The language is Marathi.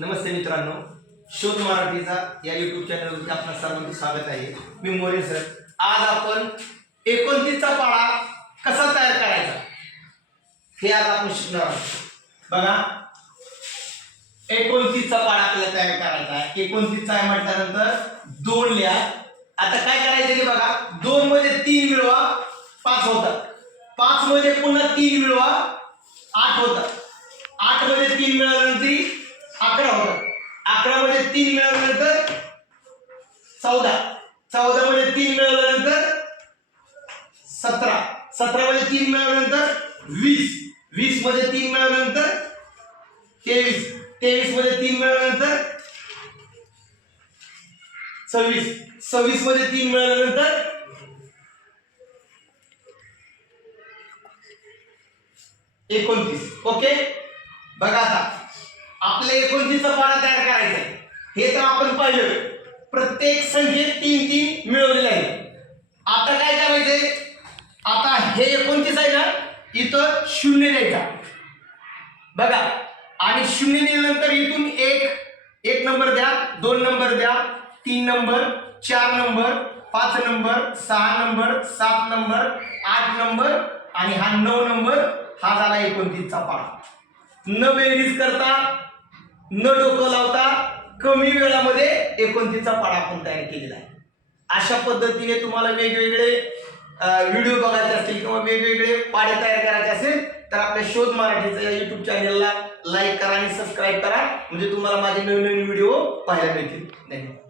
नमस्ते मित्रांनो शोध मराठीचा या युट्यूब चॅनलवरती आपल्या सर्वांचं स्वागत आहे. मी मोरे सर. आज आपण एकोणतीसचा पाळा कसा तयार करायचा? हे आज आपण शिकणार आहोत. बघा एकोणतीसचा पाळा आपल्याला तयार करायचा आहे. एकोणतीसचा आहे म्हटल्यानंतर दोन लिहा. आता काय करायचं ते बघा. दोन मध्ये तीन मिळवा पाच होतात. पाच मध्ये पुन्हा तीन मिळवा आठ होतात. आठमध्ये तीन मिळवा अकरा मध्ये तीन मिळाल्यानंतर चौदा. चौदा मध्ये तीन मिळाल्यानंतर सतरा. सतरा मध्ये तीन मिळाल्यानंतर वीस. वीसमध्ये तीन मिळाल्यानंतर तेवीस. तेवीसमध्ये तीन मिळाल्यानंतर सव्वीस. सव्वीसमध्ये तीन मिळाल्यानंतर एकोणतीस. ओके? बघा आता. आपल्या एकोणतीसचा पाडा तयार करायचा. हे तर आपण पाहिलं. प्रत्येक संख्येत तीन तीन मिळवलेले आहे आता काय करायचंय? आता हे एकोणतीस आहे ना इथं शून्य द्यायचा. बघा आणि शून्य दिल्यानंतर इथून एक एक नंबर द्या दोन नंबर द्या तीन नंबर चार नंबर पाच नंबर सहा नंबर सात नंबर आठ नंबर आणि हा नऊ नंबर हा झाला एकोणतीसचा पाठ. न बेरीज करता न डोकं लावता कमी वेळामध्ये एकोणतीसचा पाडा आपण तयार केलेला आहे. अशा पद्धतीने तुम्हाला वेगवेगळे व्हिडिओ बघायचे असतील किंवा वेगवेगळे पाडे तयार करायचे असेल तर आपल्या शोध मराठीचं या युट्यूब चॅनलला लाईक करा आणि सबस्क्राईब करा. म्हणजे तुम्हाला माझे नवीन नवीन व्हिडिओ पाहायला मिळतील. धन्यवाद.